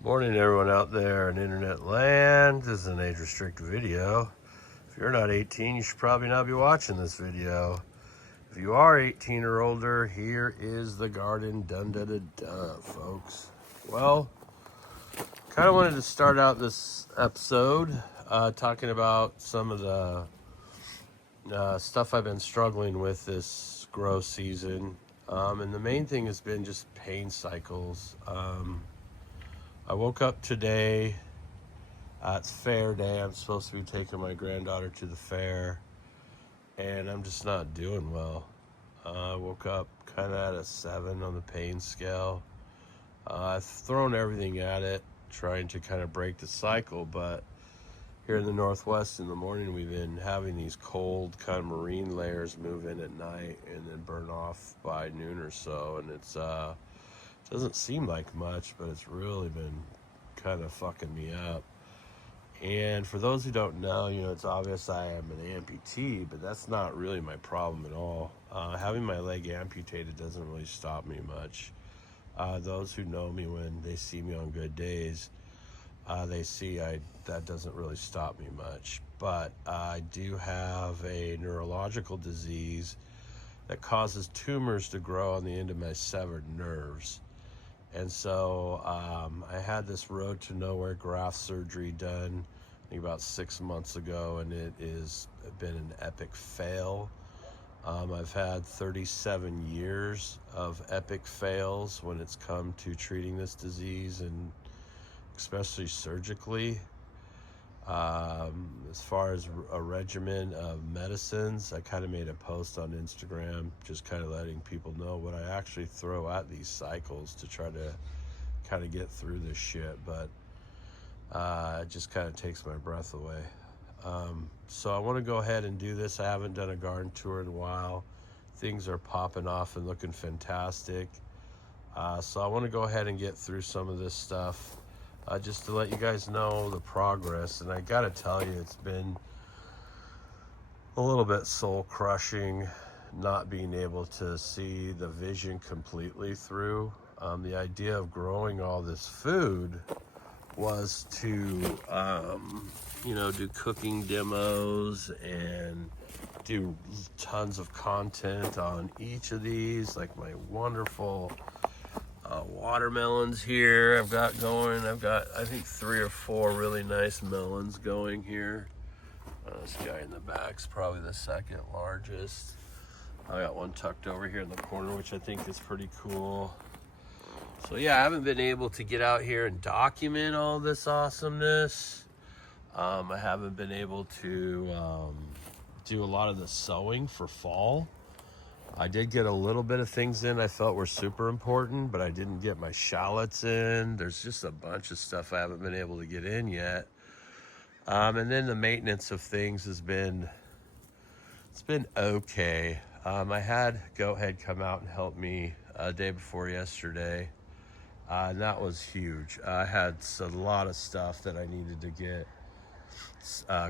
Morning, everyone out there in internet land. This is an age-restricted video. If you're not 18, you should probably not be watching this video. If you are 18 or older, here is the garden dun-da-da-da, folks. Well, kind of wanted to start out this episode talking about some of the stuff I've been struggling with this grow season. And the main thing has been just pain cycles. I woke up today. It's fair day. I'm supposed to be taking my granddaughter to the fair, and I'm just not doing well. I woke up kind of at a 7 on the pain scale. I've thrown everything at it, trying to kind of break the cycle, but here in the Northwest in the morning, we've been having these cold kind of marine layers move in at night and then burn off by noon or so, and it's doesn't seem like much, but it's really been kind of fucking me up. And for those who don't know, it's obvious I am an amputee, but that's not really my problem at all. Having my leg amputated doesn't really stop me much. Those who know me, when they see me on good days, they see that doesn't really stop me much. But I do have a neurological disease that causes tumors to grow on the end of my severed nerves. And so I had this road to nowhere graft surgery done, I think about 6 months ago, and it has been an epic fail. I've had 37 years of epic fails when it's come to treating this disease, and especially surgically. As far as a regimen of medicines, I kind of made a post on Instagram just kind of letting people know what I actually throw at these cycles to try to kind of get through this shit, but it just kind of takes my breath away. So I want to go ahead and do this. I haven't done a garden tour in a while. Things are popping off and looking fantastic. So I want to go ahead and get through some of this stuff. Just to let you guys know the progress. And I gotta tell you, it's been a little bit soul crushing not being able to see the vision completely through. The idea of growing all this food was to do cooking demos and do tons of content on each of these, like my wonderful watermelons here I've got going. I've got, I think, 3 or 4 really nice melons going here. This guy in the back's probably the second largest. I got one tucked over here in the corner, which I think is pretty cool. So yeah, I haven't been able to get out here and document all this awesomeness. I haven't been able to do a lot of the sowing for fall. I did get a little bit of things in I felt were super important, but I didn't get my shallots in. There's just a bunch of stuff I haven't been able to get in yet. And then the maintenance of things it's been okay. I had Goat Head come out and help me a day before yesterday. And that was huge. I had a lot of stuff that I needed to get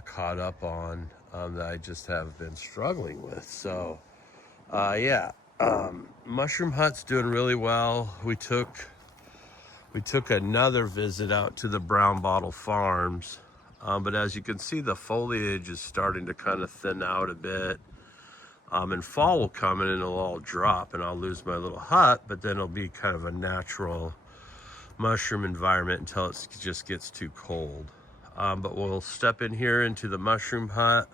caught up on that I just have been struggling with. So Mushroom Hut's doing really well. We took another visit out to the Brown Bottle Farms, but as you can see, the foliage is starting to kind of thin out a bit. And fall will come in and it'll all drop, and I'll lose my little hut, but then it'll be kind of a natural mushroom environment until it just gets too cold. But we'll step in here into the Mushroom Hut.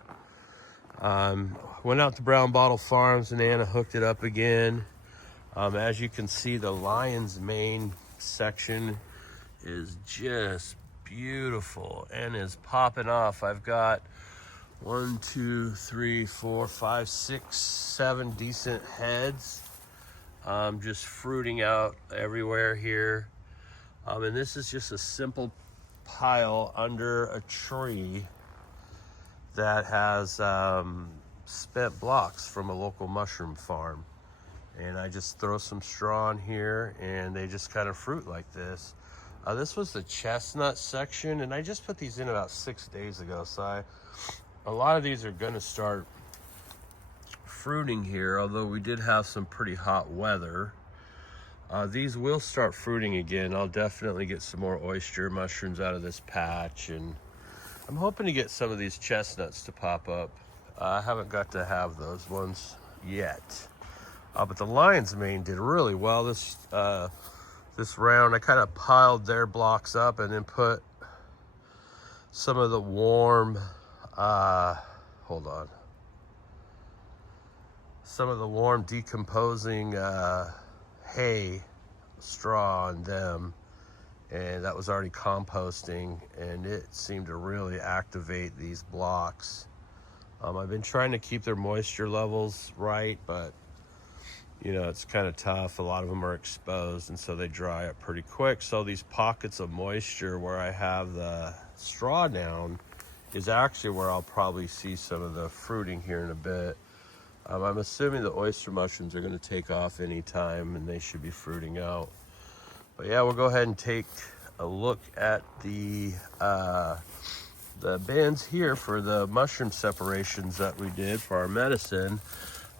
Went out to Brown Bottle Farms and Anna hooked it up again. As you can see, the lion's mane section is just beautiful and is popping off. I've got 1, 2, 3, 4, 5, 6, 7 decent heads just fruiting out everywhere here. And this is just a simple pile under a tree that has spent blocks from a local mushroom farm. And I just throw some straw in here and they just kind of fruit like this. This was the chestnut section, and I just put these in about 6 days ago. So a lot of these are gonna start fruiting here, although we did have some pretty hot weather. These will start fruiting again. I'll definitely get some more oyster mushrooms out of this patch, and I'm hoping to get some of these chestnuts to pop up. I haven't got to have those ones yet. But the lion's mane did really well this round. I kind of piled their blocks up and then put some of the warm, some of the warm decomposing hay straw on them, and that was already composting, and it seemed to really activate these blocks. I've been trying to keep their moisture levels right, but you know, it's kind of tough. A lot of them are exposed, and so they dry up pretty quick. So these pockets of moisture where I have the straw down is actually where I'll probably see some of the fruiting here in a bit. I'm assuming the oyster mushrooms are going to take off any time, and they should be fruiting out. But yeah, we'll go ahead and take a look at the bins here for the mushroom separations that we did for our medicine.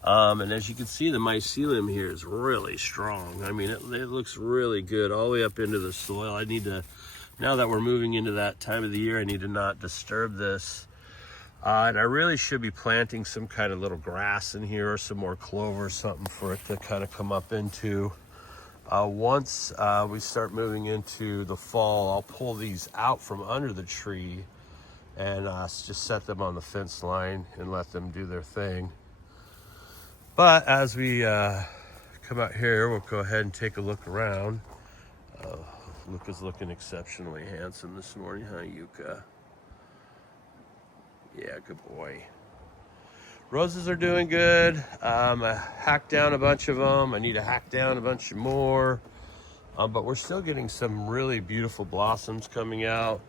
And as you can see, the mycelium here is really strong. I mean, it looks really good all the way up into the soil. I need to, now that we're moving into that time of the year, I need to not disturb this. And I really should be planting some kind of little grass in here, or some more clover or something for it to kind of come up into. Once we start moving into the fall, I'll pull these out from under the tree and just set them on the fence line and let them do their thing. But as we come out here, we'll go ahead and take a look around. Luca's looking exceptionally handsome this morning, huh, Yuka? Yeah, good boy. Roses are doing good. I hacked down a bunch of them. I need to hack down a bunch more. But we're still getting some really beautiful blossoms coming out.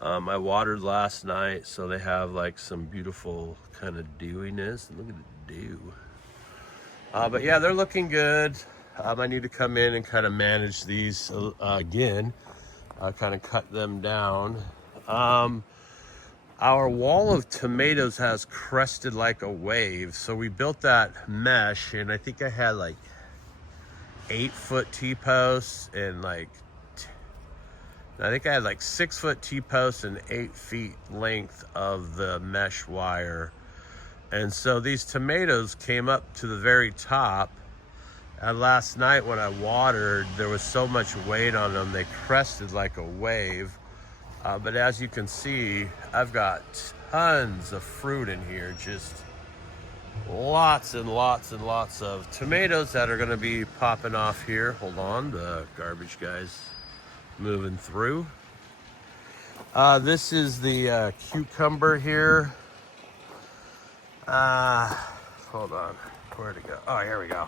I watered last night, so they have like some beautiful kind of dewiness. Look at the dew. But yeah, they're looking good. I need to come in and kind of manage these again, kind of cut them down. Our wall of tomatoes has crested like a wave, so we built that mesh, and I think I had like 8-foot T-posts and I think I had like 6-foot T-posts and 8 feet length of the mesh wire. And so these tomatoes came up to the very top. And last night when I watered, there was so much weight on them, they crested like a wave. But as you can see, I've got tons of fruit in here, just lots and lots and lots of tomatoes that are gonna be popping off here. Hold on, the garbage guy's moving through. This is the cucumber here. Hold on, where'd it go? Oh, here we go.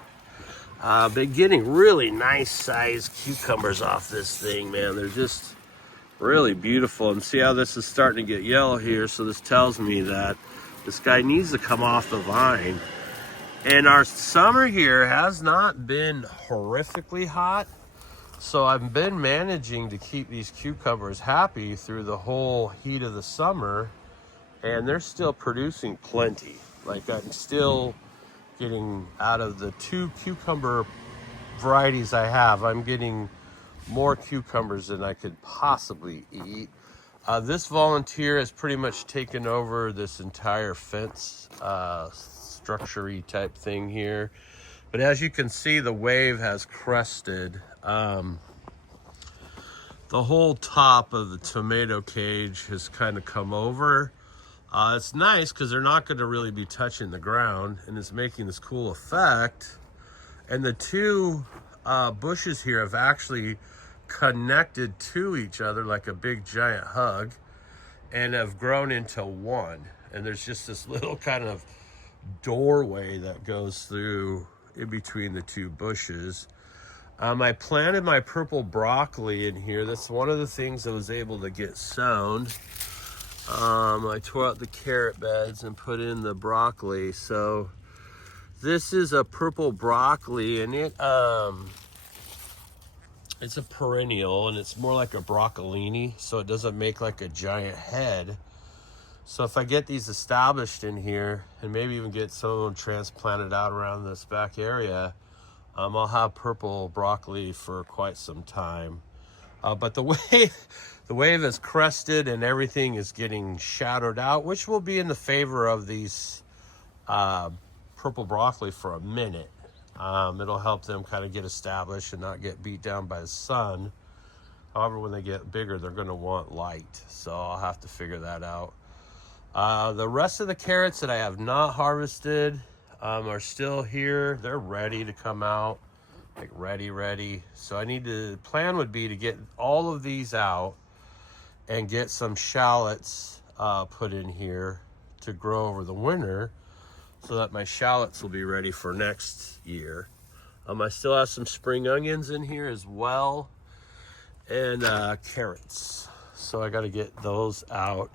Been getting really nice sized cucumbers off this thing, man. They're just really beautiful. And see how this is starting to get yellow here, so this tells me that this guy needs to come off the vine. And our summer here has not been horrifically hot, so I've been managing to keep these cucumbers happy through the whole heat of the summer, and they're still producing plenty. Like, I'm still getting, out of the 2 cucumber varieties I have, I'm getting more cucumbers than I could possibly eat. This volunteer has pretty much taken over this entire fence structure-y type thing here. But as you can see, the wave has crested. The whole top of the tomato cage has kind of come over. It's nice because they're not going to really be touching the ground, and it's making this cool effect. And the 2 bushes here have actually connected to each other like a big giant hug, and have grown into one. And there's just this little kind of doorway that goes through in between the 2 bushes. I planted my purple broccoli in here. That's one of the things I was able to get sown. I tore out the carrot beds and put in the broccoli. So this is a purple broccoli, and it's a perennial, and it's more like a broccolini, so it doesn't make like a giant head. So if I get these established in here, and maybe even get some of them transplanted out around this back area, I'll have purple broccoli for quite some time. But the wave is crested and everything is getting shadowed out, which will be in the favor of these purple broccoli for a minute. It'll help them kind of get established and not get beat down by the sun. However, when they get bigger, they're going to want light. So I'll have to figure that out. The rest of the carrots that I have not harvested are still here. They're ready to come out, like ready. So the plan would be to get all of these out and get some shallots put in here to grow over the winter so that my shallots will be ready for next year. I still have some spring onions in here as well, and carrots. So I got to get those out.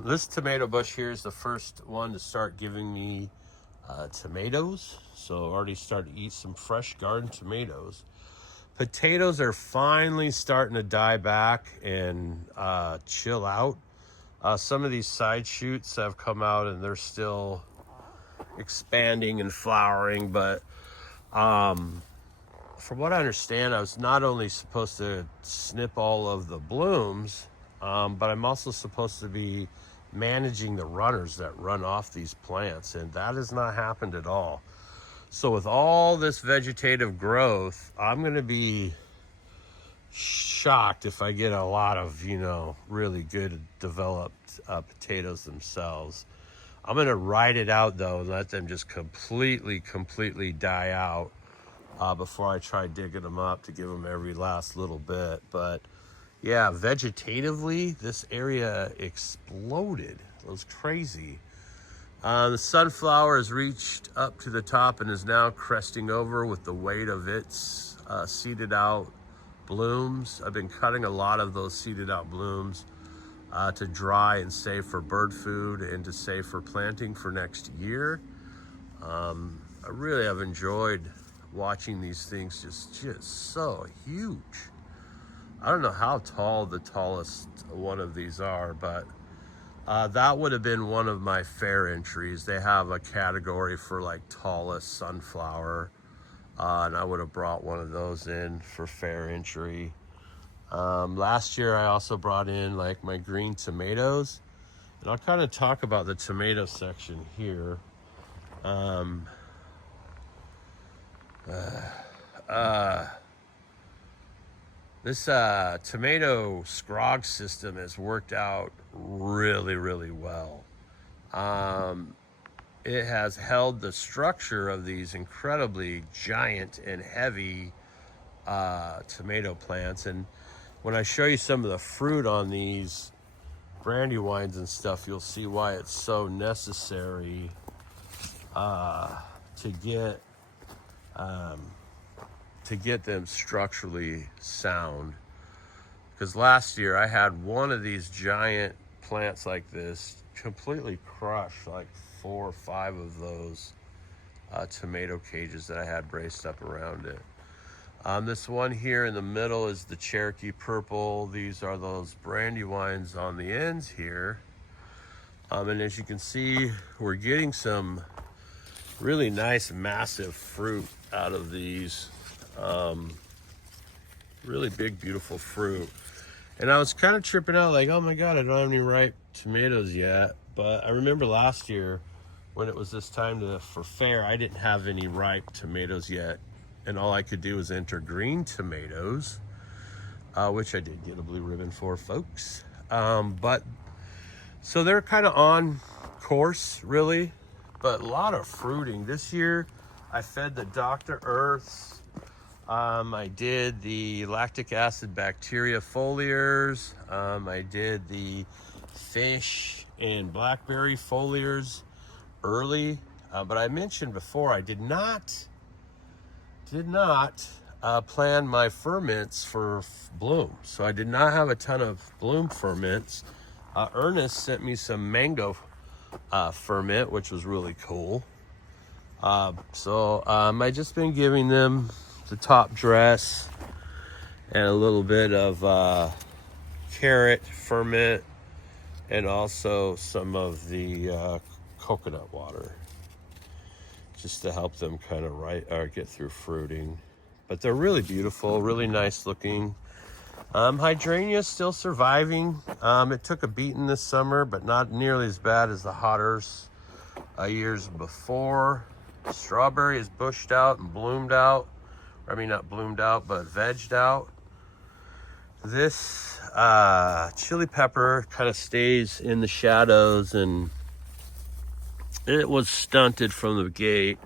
This tomato bush here is the first one to start giving me tomatoes. So I've already started to eat some fresh garden tomatoes. Potatoes are finally starting to die back and chill out. Some of these side shoots have come out and they're still expanding and flowering, but from what I understand, I was not only supposed to snip all of the blooms, but I'm also supposed to be managing the runners that run off these plants, and that has not happened at all. So with all this vegetative growth, I'm going to be shocked if I get a lot of, really good developed potatoes themselves. I'm going to ride it out, though, and let them just completely die out before I try digging them up to give them every last little bit. But yeah, vegetatively, this area exploded. It was crazy. The sunflower has reached up to the top and is now cresting over with the weight of its seeded out blooms. I've been cutting a lot of those seeded out blooms to dry and save for bird food and to save for planting for next year. I really have enjoyed watching these things just so huge. I don't know how tall the tallest one of these are, but that would have been one of my fair entries. They have a category for like tallest sunflower, and I would have brought one of those in for fair entry. Last year I also brought in like my green tomatoes, and I'll kind of talk about the tomato section here. This tomato scrog system has worked out really well. It has held the structure of these incredibly giant and heavy tomato plants. And when I show you some of the fruit on these brandywines and stuff, you'll see why it's so necessary to get them structurally sound. Because last year I had one of these giant plants like this completely crushed, like 4 or 5 of those tomato cages that I had braced up around it. This one here in the middle is the Cherokee Purple. These are those brandywines on the ends here. And as you can see, we're getting some really nice massive fruit out of these. Really big, beautiful fruit. And I was kind of tripping out like, oh my God, I don't have any ripe tomatoes yet. But I remember last year when it was this time for fair, I didn't have any ripe tomatoes yet. And all I could do was enter green tomatoes, which I did get a blue ribbon for, folks. But so they're kind of on course, really, but a lot of fruiting. This year, I fed the Dr. Earths. I did the lactic acid bacteria foliars. I did the fish and blackberry foliars early. But I mentioned before, I did not plan my ferments for bloom. So I did not have a ton of bloom ferments. Ernest sent me some mango ferment, which was really cool. So I just been giving them the top dress and a little bit of carrot ferment and also some of the coconut water. just to help them kind of get through fruiting. But they're really beautiful, really nice looking. Hydrangea's still surviving. It took a beating this summer, but not nearly as bad as the hotter years before. Strawberry is bushed out and bloomed out. I mean, not bloomed out, but vegged out. This chili pepper kind of stays in the shadows, and it was stunted from the gate.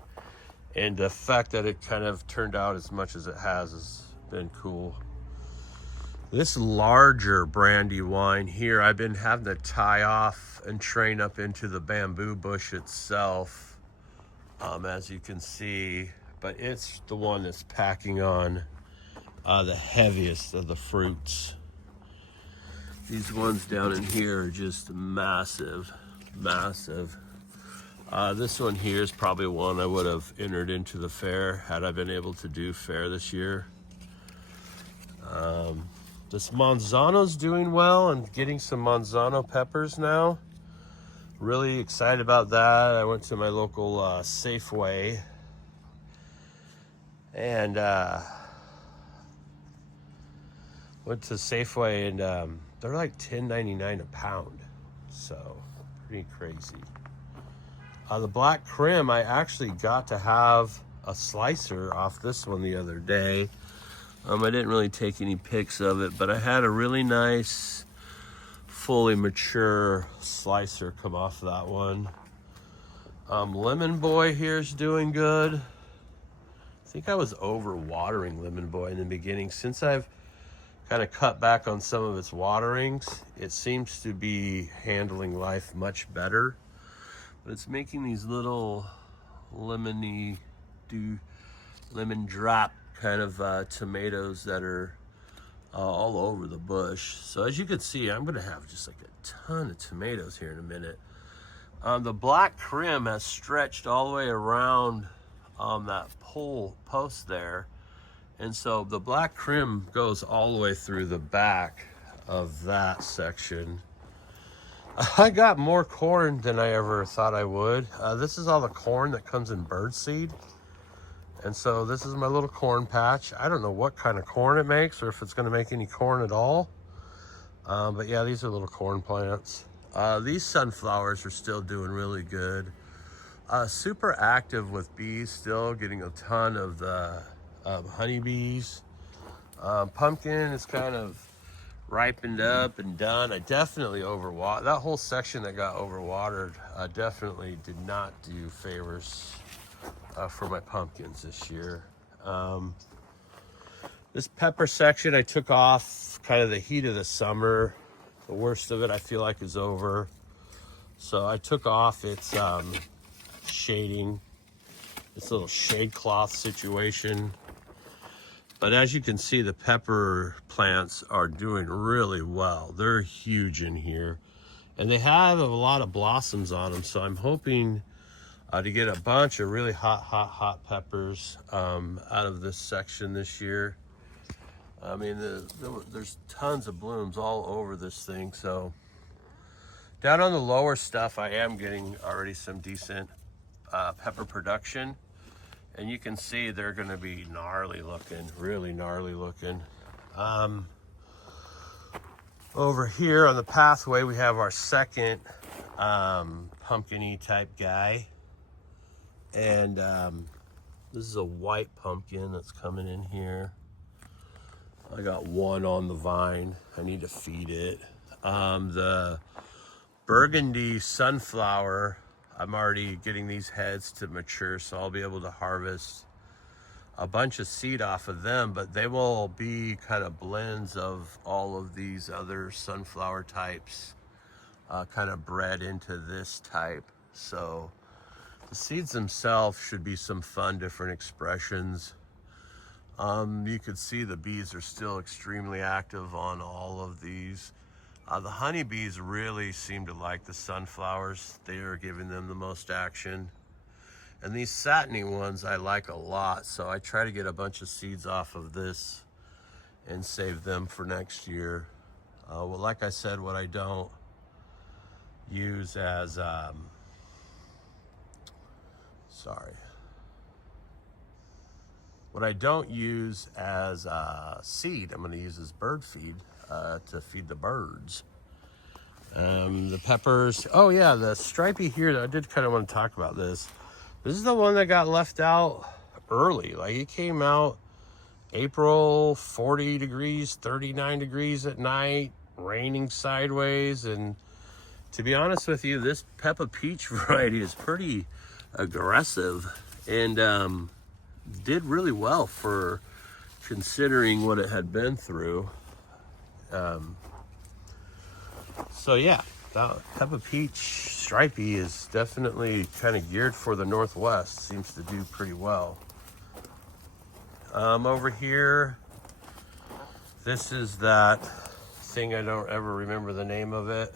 And the fact that it kind of turned out as much as it has been cool. This larger brandy wine here, I've been having to tie off and train up into the bamboo bush itself, as you can see. But it's the one that's packing on the heaviest of the fruits. These ones down in here are just massive, massive. This one here is probably one I would have entered into the fair had I been able to do fair this year. This Manzano's doing well and getting some Manzano peppers now. Really excited about that. I went to my local Safeway and they're like $10.99 a pound. So pretty crazy. The black crim, I actually got to have a slicer off this one the other day. I didn't really take any pics of it, but I had a really nice, fully mature slicer come off that one. Lemon Boy here's doing good. I think I was over watering Lemon Boy in the beginning. Since I've kind of cut back on some of its waterings, it seems to be handling life much better. But it's making these little lemon drop kind of tomatoes that are all over the bush. So as you can see, I'm gonna have just like a ton of tomatoes here in a minute. The black crim has stretched all the way around that post there. And so the black crim goes all the way through the back of that section. I got more corn than I ever thought I would. This is all the corn that comes in birdseed. And so this is my little corn patch. I don't know what kind of corn it makes or if it's gonna make any corn at all. But yeah, these are little corn plants. These sunflowers are still doing really good. Super active with bees still, getting a ton of the honeybees. Pumpkin is kind of ripened up and done. I definitely overwatered. That whole section that got overwatered definitely did not do favors for my pumpkins this year. This pepper section I took off kind of the heat of the summer. The worst of it I feel like is over. So I took off its shading, this little shade cloth situation. But as you can see, the pepper plants are doing really well. They're huge in here. And they have a lot of blossoms on them. So I'm hoping to get a bunch of really hot peppers out of this section this year. I mean, there's tons of blooms all over this thing. So down on the lower stuff, I am getting already some decent pepper production. And you can see they're gonna be gnarly looking, really gnarly looking. Over here on the pathway, we have our second pumpkin-y type guy. And this is a white pumpkin that's coming in here. I got one on the vine. I need to feed it. The burgundy sunflower, I'm already getting these heads to mature, so I'll be able to harvest a bunch of seed off of them, but they will be kind of blends of all of these other sunflower types kind of bred into this type. So the seeds themselves should be some fun, different expressions. You could see the bees are still extremely active on all of these. The honeybees really seem to like the sunflowers. They are giving them the most action. And these satiny ones I like a lot, so I try to get a bunch of seeds off of this and save them for next year. Well, like I said, what I don't use as, sorry, What I don't use as seed, I'm going to use as bird feed to feed the birds. The peppers. Oh yeah, the stripey here. I did kind of want to talk about this. This is the one that got left out early. Like it came out April, 40 degrees, 39 degrees at night, raining sideways. And to be honest with you, this Peppa Peach variety is pretty aggressive and did really well for considering what it had been through. So yeah, that Peppa Peach stripey is definitely kind of geared for the Northwest. Seems to do pretty well. Over here, this is that thing, I don't ever remember the name of it.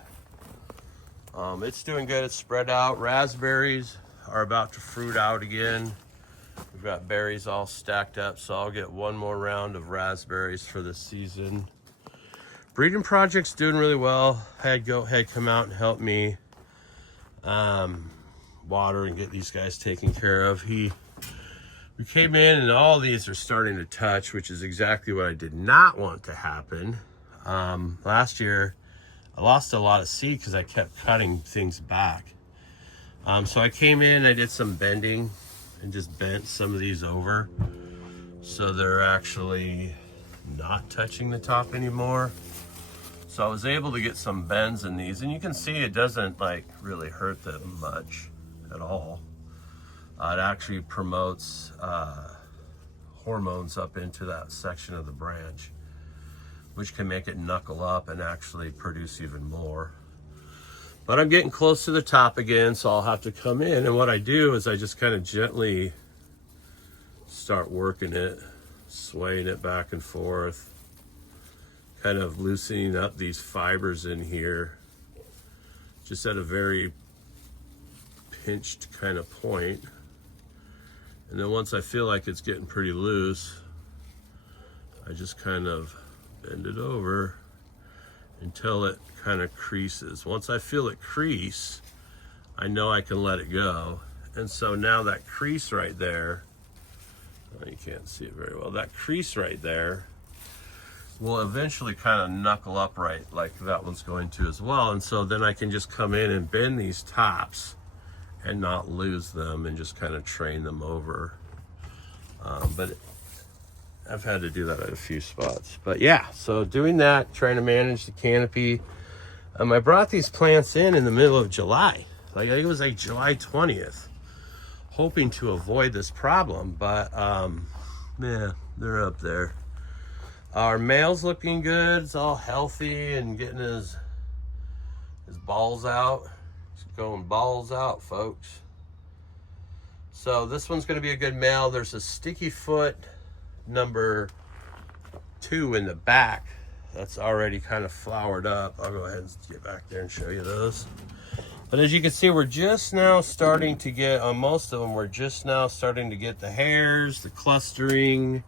It's doing good. It's spread out. Raspberries are about to fruit out again. We've got berries all stacked up, so I'll get one more round of raspberries for this season. Breeding project's doing really well. Had come out and help me water and get these guys taken care of. We came in and all these are starting to touch, which is exactly what I did not want to happen. Last year, I lost a lot of seed because I kept cutting things back. So I came in, I did some bending and just bent some of these over. So they're actually not touching the top anymore. So I was able to get some bends in these, and you can see it doesn't like really hurt them much at all. It actually promotes hormones up into that section of the branch, which can make it knuckle up and actually produce even more. But I'm getting close to the top again, so I'll have to come in. And what I do is I just kind of gently start working it, swaying it back and forth, kind of loosening up these fibers in here, just at a very pinched kind of point. And then once I feel like it's getting pretty loose, I just kind of bend it over until it kind of creases. Once I feel it crease, I know I can let it go. And so now that crease right there, oh, you can't see it very well, that crease right there will eventually kind of knuckle up right like that one's going to as well. And so then I can just come in and bend these tops and not lose them and just kind of train them over. But I've had to do that at a few spots. But yeah, so doing that, trying to manage the canopy. I brought these plants in the middle of July. Like I think it was like July 20th, hoping to avoid this problem, but yeah, they're up there. Our male's looking good. It's all healthy and getting his balls out. He's going balls out, folks. So this one's going to be a good male. There's a sticky foot number 2 in the back that's already kind of flowered up. I'll go ahead and get back there and show you those. But as you can see, we're just now starting to get, on most of them, we're just now starting to get the hairs, the clustering,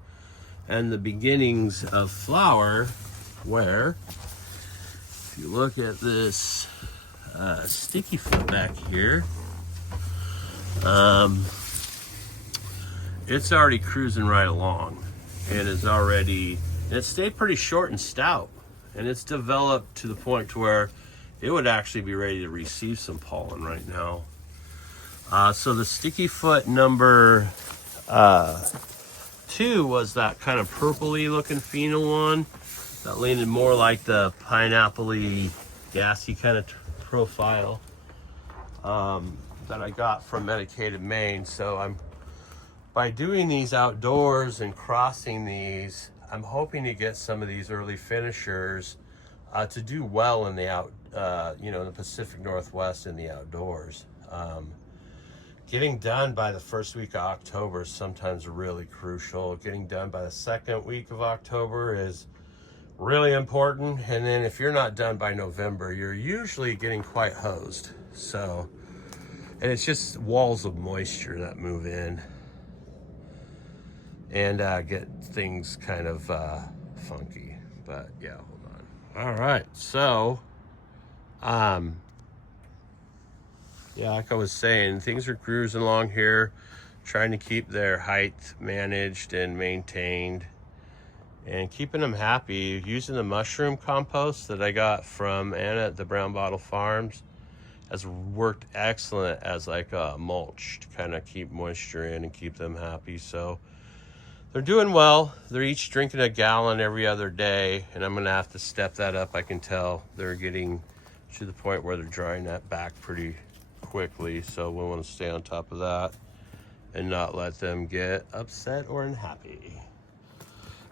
and the beginnings of flower, where if you look at this sticky foot back here, it's already cruising right along and it stayed pretty short and stout, and it's developed to the point to where it would actually be ready to receive some pollen right now. So the sticky foot number 2 was that kind of purpley looking phenol one that leaned more like the pineapple-y, gassy kind of profile that I got from Medicated Maine. So by doing these outdoors and crossing these, I'm hoping to get some of these early finishers to do well in the in the Pacific Northwest in the outdoors. Getting done by the first week of October is sometimes really crucial. Getting done by the second week of October is really important. And then if you're not done by November, you're usually getting quite hosed. So, and it's just walls of moisture that move in and get things kind of funky. But yeah, hold on. All right, so yeah, like I was saying, things are cruising along here. trying to keep their height managed and maintained, and keeping them happy. Using the mushroom compost that I got from Anna at the Brown Bottle Farms has worked excellent as like a mulch to kind of keep moisture in and keep them happy. So they're doing well. They're each drinking a gallon every other day, and I'm gonna have to step that up. I can tell they're getting to the point where they're drying that back pretty quickly, so we want to stay on top of that and not let them get upset or unhappy.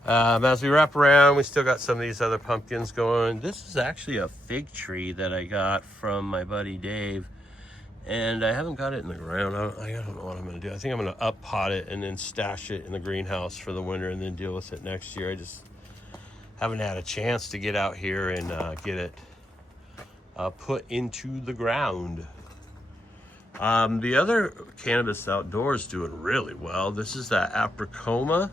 As we wrap around, we still got some of these other pumpkins going. This is actually a fig tree that I got from my buddy Dave, and I haven't got it in the ground. I don't know what I'm going to do. I think I'm going to up pot it and then stash it in the greenhouse for the winter and then deal with it next year. I just haven't had a chance to get out here and get it put into the ground. The other cannabis outdoors doing really well. This is that apricoma,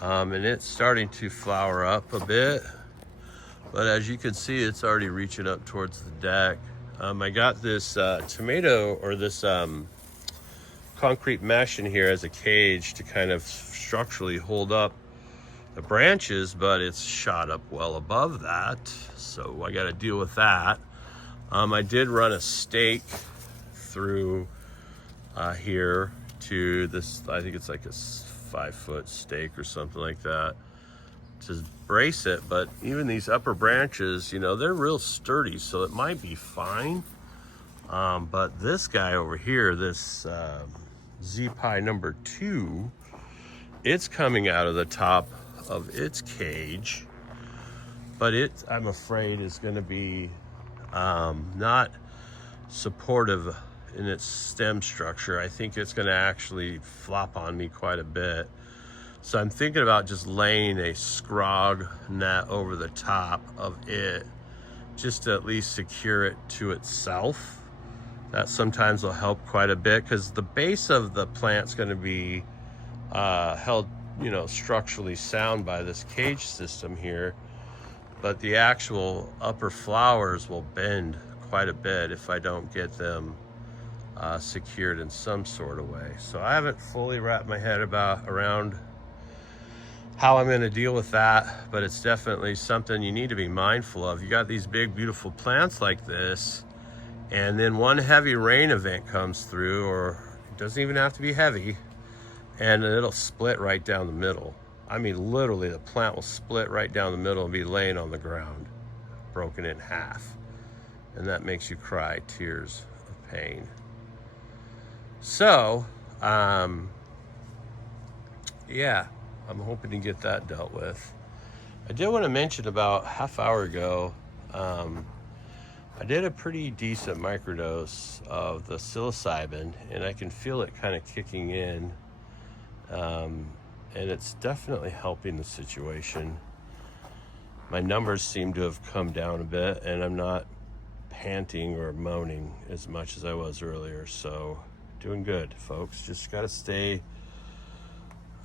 and it's starting to flower up a bit. But as you can see, it's already reaching up towards the deck. I got this tomato, or this concrete mesh in here as a cage to kind of structurally hold up the branches, but it's shot up well above that, so I got to deal with that. I did run a stake through here to this, I think it's like a 5-foot stake or something like that to brace it, but even these upper branches, you know, they're real sturdy, so it might be fine. But this guy over here, this Z-Pi number 2, it's coming out of the top of its cage, but it, I'm afraid, is going to be not supportive in its stem structure. I think it's going to actually flop on me quite a bit. So I'm thinking about just laying a scrog net over the top of it, just to at least secure it to itself. That sometimes will help quite a bit, because the base of the plant's going to be held, you know, structurally sound by this cage system here, but the actual upper flowers will bend quite a bit if I don't get them secured in some sort of way. So I haven't fully wrapped my head around how I'm going to deal with that, but it's definitely something you need to be mindful of. You got these big, beautiful plants like this, and then one heavy rain event comes through, or it doesn't even have to be heavy, and it'll split right down the middle. I mean, literally, the plant will split right down the middle and be laying on the ground, broken in half. And that makes you cry tears of pain. So, yeah, I'm hoping to get that dealt with. I did want to mention about half hour ago, I did a pretty decent microdose of the psilocybin, and I can feel it kind of kicking in, and it's definitely helping the situation. My numbers seem to have come down a bit, and I'm not panting or moaning as much as I was earlier. So doing good, folks. Just gotta stay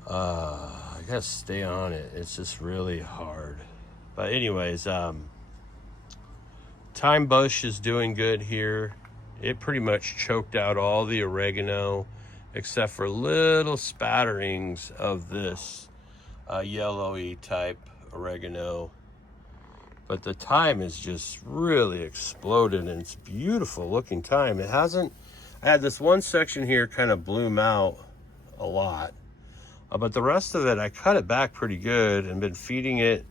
I gotta stay on it. It's just really hard. But anyways, thyme bush is doing good here. It pretty much choked out all the oregano except for little spatterings of this yellowy type oregano. But the thyme is just really exploded, and it's beautiful looking thyme. It hasn't, I had this one section here kind of bloom out a lot, but the rest of it, I cut it back pretty good and been feeding it.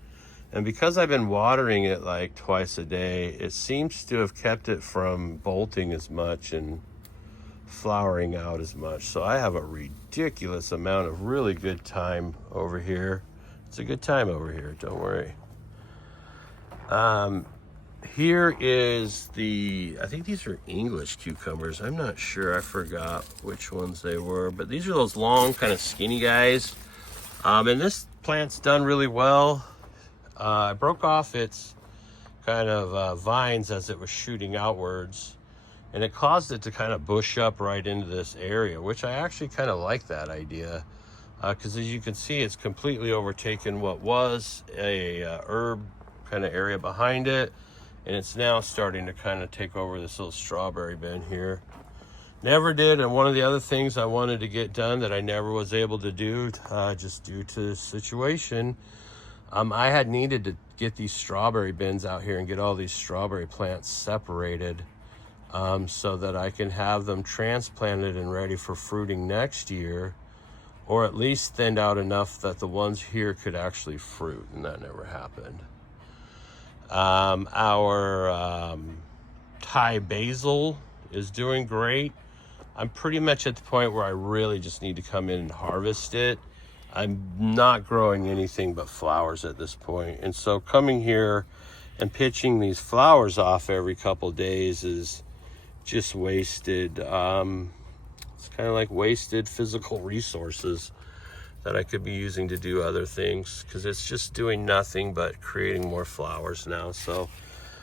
And because I've been watering it like twice a day, it seems to have kept it from bolting as much and flowering out as much. So I have a ridiculous amount of really good thyme over here. It's a good time over here, don't worry. Here is the, I think these are English cucumbers. I'm not sure, I forgot which ones they were, but these are those long kind of skinny guys. And this plant's done really well. I broke off its kind of vines as it was shooting outwards, and it caused it to kind of bush up right into this area, which I actually kind of like that idea, because as you can see, it's completely overtaken what was a herb kind of area behind it, and it's now starting to kind of take over this little strawberry bed here. never did. And one of the other things I wanted to get done that I never was able to do, just due to the situation, I had needed to get these strawberry bins out here and get all these strawberry plants separated, so that I can have them transplanted and ready for fruiting next year, or at least thinned out enough that the ones here could actually fruit, and that never happened. Our Thai basil is doing great. I'm pretty much at the point where I really just need to come in and harvest it. I'm not growing anything but flowers at this point. And so coming here and pitching these flowers off every couple days is just wasted. It's kind of like wasted physical resources that I could be using to do other things, because it's just doing nothing but creating more flowers now. So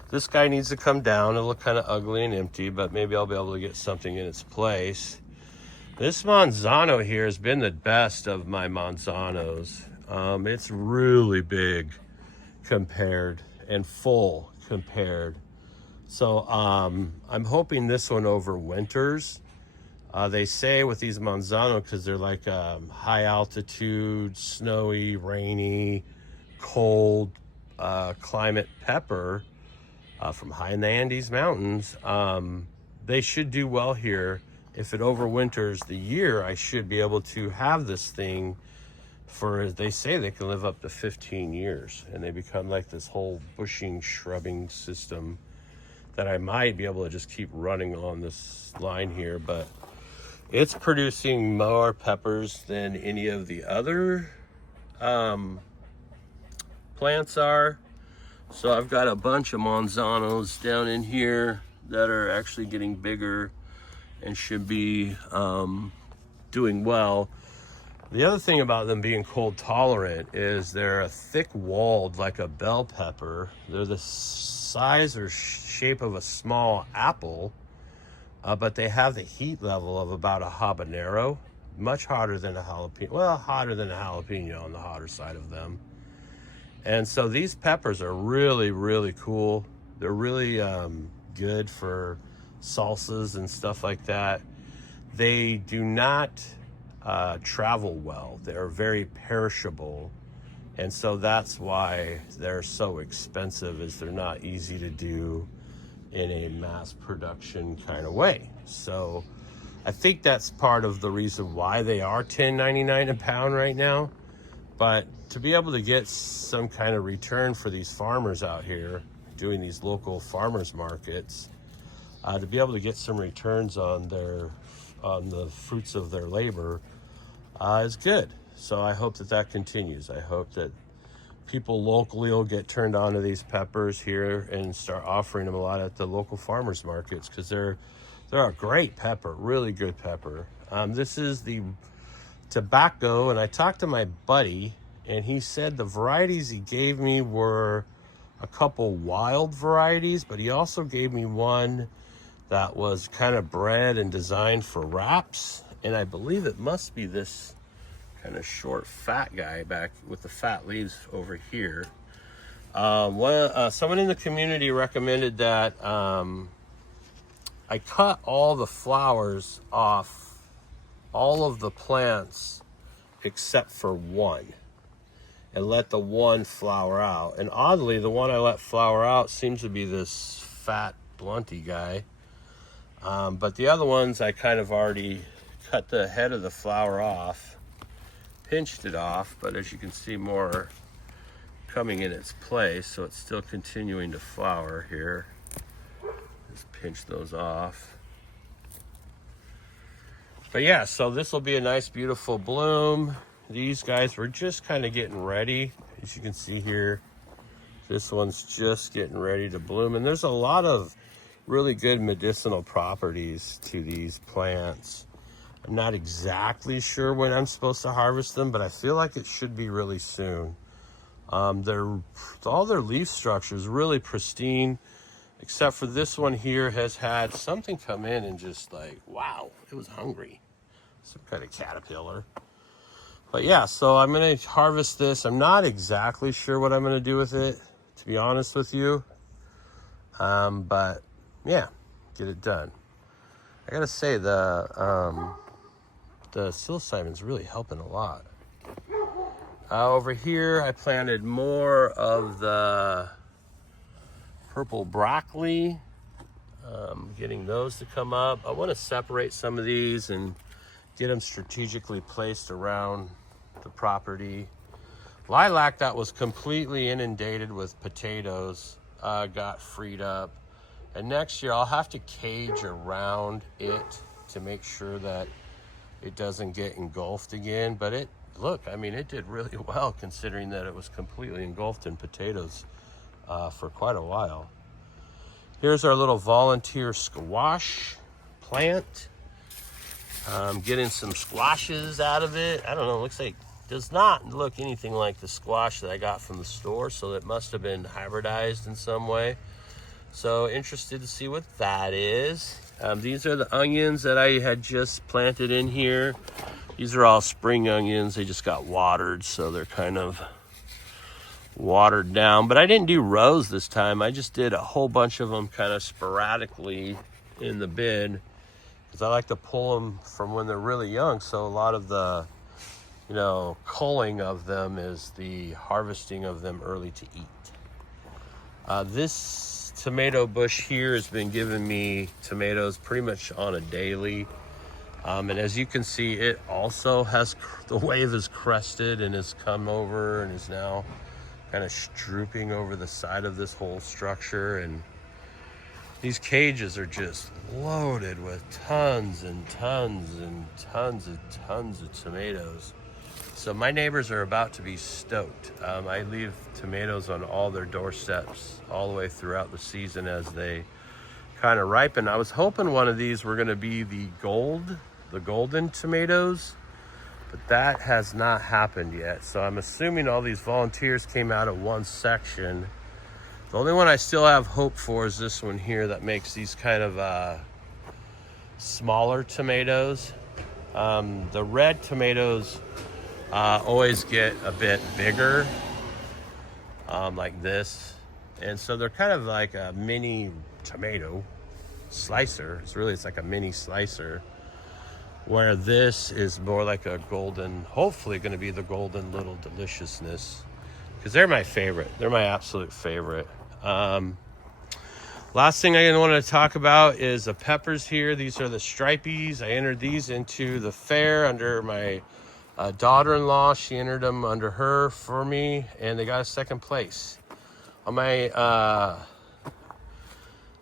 this guy needs to come down. It'll look kind of ugly and empty, but maybe I'll be able to get something in its place. This Manzano here has been the best of my Manzanos. It's really big compared, and full compared. So I'm hoping this one overwinters. They say with these Manzano, because they're like high altitude, snowy, rainy, cold climate pepper, from high in the Andes Mountains, they should do well here. If it overwinters the year, I should be able to have this thing for, they say they can live up to 15 years, and they become like this whole bushing, shrubbing system that I might be able to just keep running on this line here. But it's producing more peppers than any of the other plants are. So I've got a bunch of Manzanos down in here that are actually getting bigger and should be doing well. The other thing about them being cold tolerant is they're a thick-walled, like a bell pepper. They're the size or shape of a small apple, but they have the heat level of about a habanero, much hotter than a jalapeno. Well, hotter than a jalapeno, on the hotter side of them. And so these peppers are really, really cool. They're really good for salsas and stuff like that. They do not travel well. They're very perishable. And so that's why they're so expensive, is they're not easy to do in a mass production kind of way. So I think that's part of the reason why they are $10.99 a pound right now. But to be able to get some kind of return for these farmers out here doing these local farmers markets, to be able to get some returns on the fruits of their labor, is good. So I hope that that continues. I hope that people locally will get turned on to these peppers here and start offering them a lot at the local farmers markets, because they're a great pepper, really good pepper. This is the tobacco, and I talked to my buddy, and he said the varieties he gave me were a couple wild varieties, but he also gave me one that was kind of bred and designed for wraps, and I believe it must be this kind of short fat guy back with the fat leaves over here. Someone in the community recommended that I cut all the flowers off all of the plants except for one, and let the one flower out. And oddly, the one I let flower out seems to be this fat blunty guy, but the other ones I kind of already cut the head of the flower off, pinched it off, but as you can see, more coming in its place, so it's still continuing to flower here. Just pinch those off. But yeah, so this will be a nice, beautiful bloom. These guys were just kind of getting ready. As you can see here, this one's just getting ready to bloom. And there's a lot of really good medicinal properties to these plants. I'm not exactly sure when I'm supposed to harvest them, but I feel like it should be really soon. All their leaf structure is really pristine, except for this one here has had something come in and just like, wow, it was hungry. Some kind of caterpillar. But yeah, so I'm going to harvest this. I'm not exactly sure what I'm going to do with it, to be honest with you. But yeah, get it done. I gotta say the psilocybin's really helping a lot. Over here, I planted more of the purple broccoli. Getting those to come up. I want to separate some of these and get them strategically placed around the property. Lilac that was completely inundated with potatoes got freed up. And next year I'll have to cage around it to make sure that it doesn't get engulfed again. But it did really well considering that it was completely engulfed in potatoes for quite a while. Here's our little volunteer squash plant. Getting some squashes out of it. I don't know, it looks like, does not look anything like the squash that I got from the store, so it must have been hybridized in some way. So interested to see what that is. These are the onions that I had just planted in here. These are all spring onions. They just got watered, so they're kind of watered down. But I didn't do rows this time. I just did a whole bunch of them kind of sporadically in the bin, because I like to pull them from when they're really young. So a lot of the, culling of them is the harvesting of them early to eat. This tomato bush here has been giving me tomatoes pretty much on a daily. And as you can see, it also has, the wave is crested and has come over and is now kind of drooping over the side of this whole structure. And these cages are just loaded with tons and tons and tons and tons of tomatoes. So my neighbors are about to be stoked. I leave tomatoes on all their doorsteps all the way throughout the season as they kind of ripen. I was hoping one of these were going to be the golden tomatoes, but that has not happened yet. So I'm assuming all these volunteers came out of one section. The only one I still have hope for is this one here that makes these kind of smaller tomatoes. The red tomatoes always get a bit bigger, like this. And so they're kind of like a mini tomato slicer. It's like a mini slicer, where this is more like a golden, hopefully going to be the golden little deliciousness, because they're my favorite. They're my absolute favorite. Last thing I want to talk about is the peppers here. These are the stripies. I entered these into the fair under my daughter-in-law. She entered them under her for me, and they got a second place. On my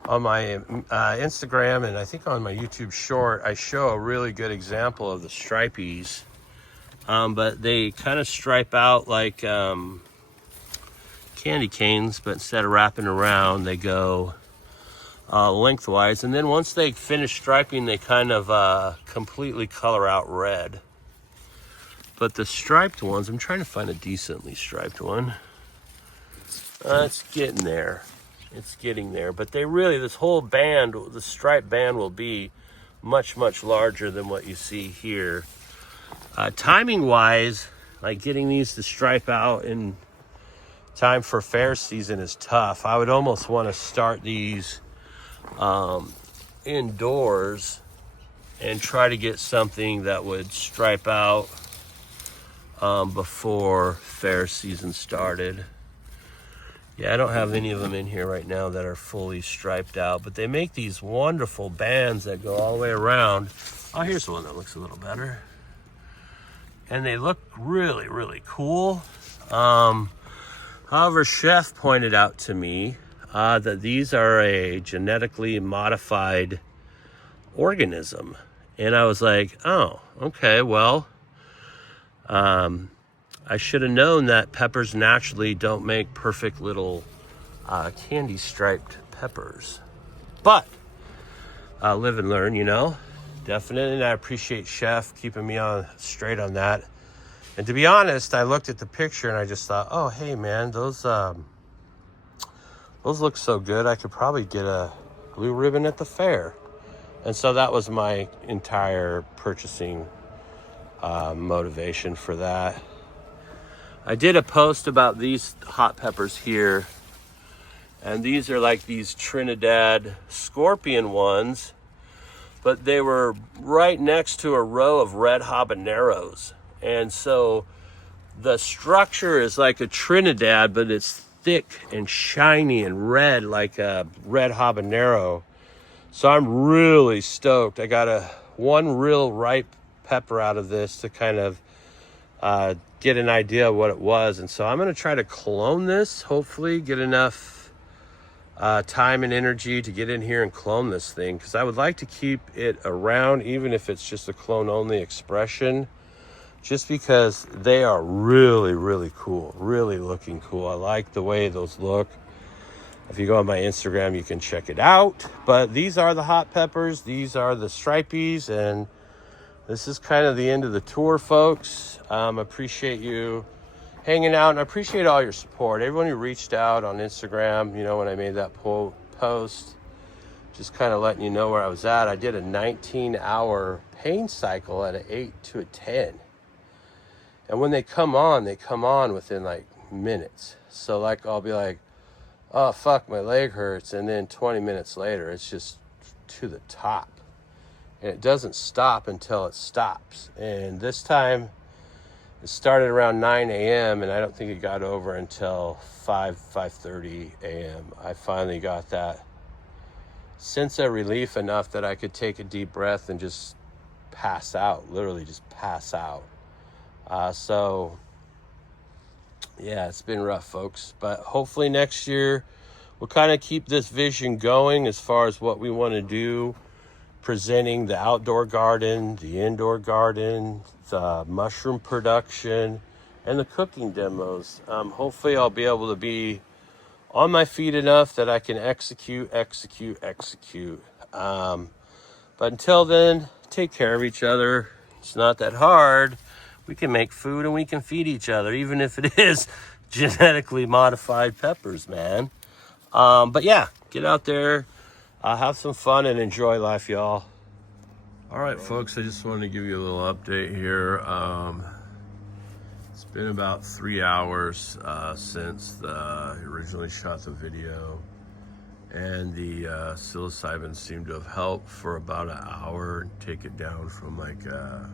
Instagram, and I think on my YouTube short, I show a really good example of the stripies. But they kind of stripe out like candy canes, but instead of wrapping around, they go lengthwise. And then once they finish striping, they kind of completely color out red. But the striped ones, I'm trying to find a decently striped one. It's getting there. It's getting there. But they really, this whole band, the striped band will be much, much larger than what you see here. Timing wise, like getting these to stripe out in time for fair season is tough. I would almost want to start these indoors and try to get something that would stripe out before fair season started. Yeah, I don't have any of them in here right now that are fully striped out, but they make these wonderful bands that go all the way around. Oh, here's one that looks a little better. And they look really, really cool. However, Chef pointed out to me that these are a genetically modified organism. And I was like, oh, okay, well, I should have known that peppers naturally don't make perfect little candy striped peppers. But live and learn, definitely. And I appreciate Chef keeping me on straight on that. And to be honest, I looked at the picture and I just thought, oh, hey man, those look so good. I could probably get a blue ribbon at the fair. And so that was my entire purchasing motivation for that. I did a post about these hot peppers here, and these are like these Trinidad scorpion ones but they were right next to a row of red habaneros. And so the structure is like a Trinidad, but it's thick and shiny and red like a red habanero. So I'm really stoked. I got one real ripe pepper out of this to kind of get an idea of what it was. And so I'm going to try to clone this, hopefully get enough time and energy to get in here and clone this thing, because I would like to keep it around, even if it's just a clone only expression, just because they are really, really cool, really looking cool. I like the way those look. If you go on my Instagram, you can check it out. But these are the hot peppers. These are the stripies. And this is kind of the end of the tour, folks. Appreciate you hanging out. And I appreciate all your support. Everyone who reached out on Instagram, you know, when I made that post, just kind of letting you know where I was at. I did a 19-hour pain cycle at an 8 to a 10. And when they come on within like minutes. So like, I'll be like, oh, fuck, my leg hurts. And then 20 minutes later, it's just to the top. And it doesn't stop until it stops. And this time, it started around 9 a.m. and I don't think it got over until 5:30 a.m. I finally got that sense of relief enough that I could take a deep breath and just pass out, literally just pass out. So yeah, it's been rough, folks, but hopefully next year we'll kind of keep this vision going as far as what we want to do, presenting the outdoor garden, the indoor garden, the mushroom production, and the cooking demos. Hopefully I'll be able to be on my feet enough that I can execute. But until then, take care of each other. It's not that hard. We can make food and we can feed each other, even if it is genetically modified peppers, man. But yeah, get out there, have some fun and enjoy life, y'all. All right, folks, I just wanted to give you a little update here. It's been about 3 hours since I originally shot the video, and the psilocybin seemed to have helped for about an hour, take it down from like a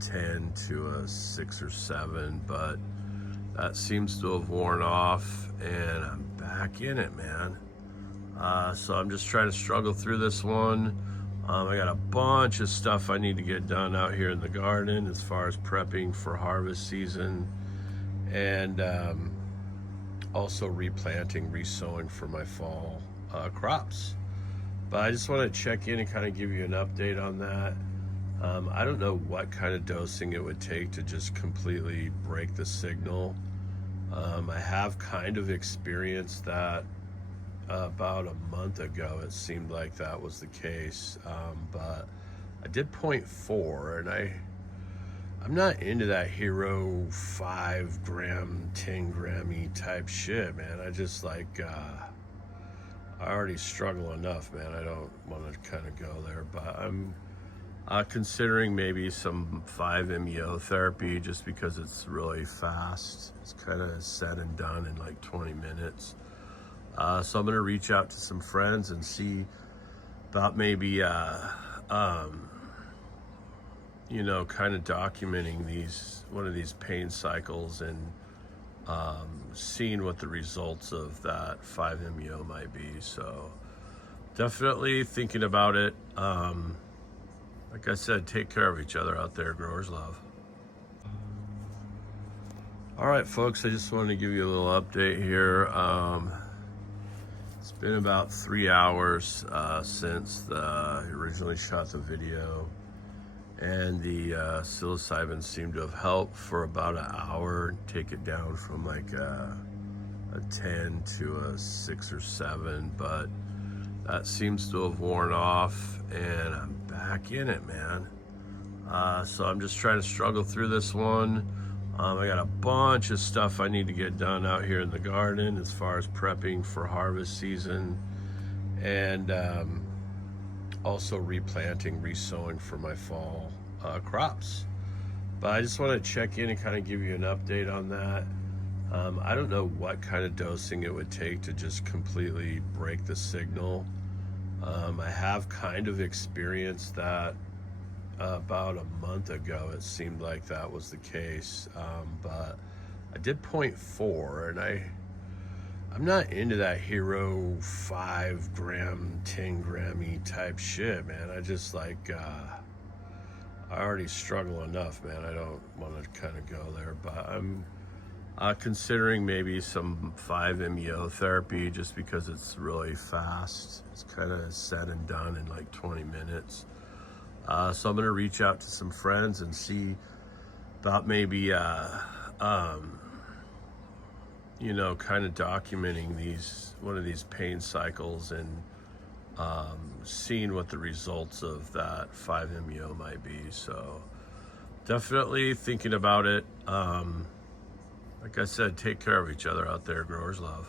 10 to a 6 or 7, but that seems to have worn off, and I'm back in it, man. So I'm just trying to struggle through this one. I got a bunch of stuff I need to get done out here in the garden as far as prepping for harvest season, and also replanting, resowing for my fall crops. But I just want to check in and kind of give you an update on that. I don't know what kind of dosing it would take to just completely break the signal. I have kind of experienced that about a month ago. It seemed like that was the case, but I did 0.4, and I'm not into that hero 5 gram, 10 grammy type shit, man. I just like, I already struggle enough, man. I don't want to kind of go there, but I'm considering maybe some 5-MeO therapy, just because it's really fast. It's kind of said and done in like 20 minutes. So I'm going to reach out to some friends and see about maybe, you know, kind of documenting one of these pain cycles, and seeing what the results of that 5-MeO might be. So definitely thinking about it. Like I said, take care of each other out there. Growers love. All right, folks, I just wanted to give you a little update here. It's been about 3 hours since I originally shot the video, and the psilocybin seemed to have helped for about an hour, take it down from like a 10 to a 6 or 7, but that seems to have worn off, and I'm back in it, man. So I'm just trying to struggle through this one. I got a bunch of stuff I need to get done out here in the garden as far as prepping for harvest season, and also replanting, resowing for my fall crops. But I just want to check in and kind of give you an update on that. I don't know what kind of dosing it would take to just completely break the signal. I have kind of experienced that about a month ago. It seemed like that was the case, but I did 0.4, and I'm not into that hero 5 gram, 10 grammy type shit, man. I just like, I already struggle enough, man. I don't want to kind of go there, but I'm considering maybe some 5-MeO therapy just because it's really fast. It's kind of said and done in like 20 minutes. So I'm going to reach out to some friends and see about maybe, you know, kind of documenting one of these pain cycles and seeing what the results of that 5-MeO might be. So definitely thinking about it. Like I said, take care of each other out there. Growers love.